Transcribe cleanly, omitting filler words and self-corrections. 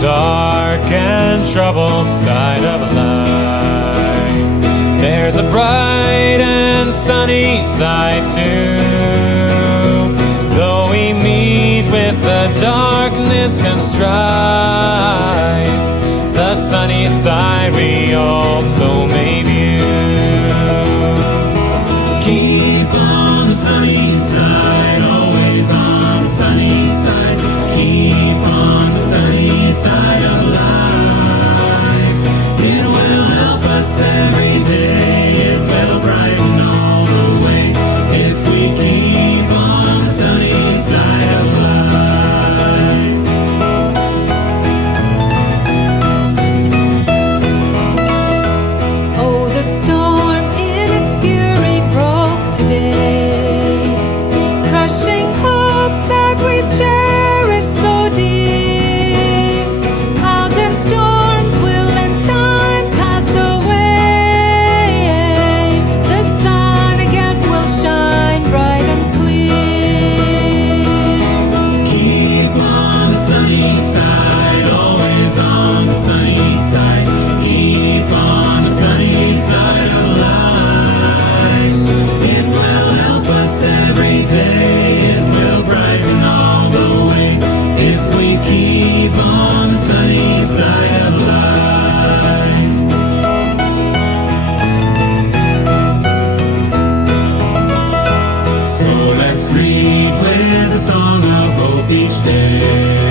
dark and troubled side of life, there's a bright and sunny side too. Though we meet with the darkness and strife, the sunny side we also may view. Keep on the sunny side, always on the sunny side. Keep on the sunny side of life. It will help us every day. It will brighten all the way if we keep on the sunny side of life. Oh, the storm in its fury broke today, crushing hopes that we cherish so dear. Clouds and storms will in time pass away. The sun again will shine bright and clear. Keep on the sunny side, always on the sunny side. Keep on the sunny side of life. It will help us every day. It will brighten all the way if we keep on the sunny side of life. So let's greet with a song of hope each day.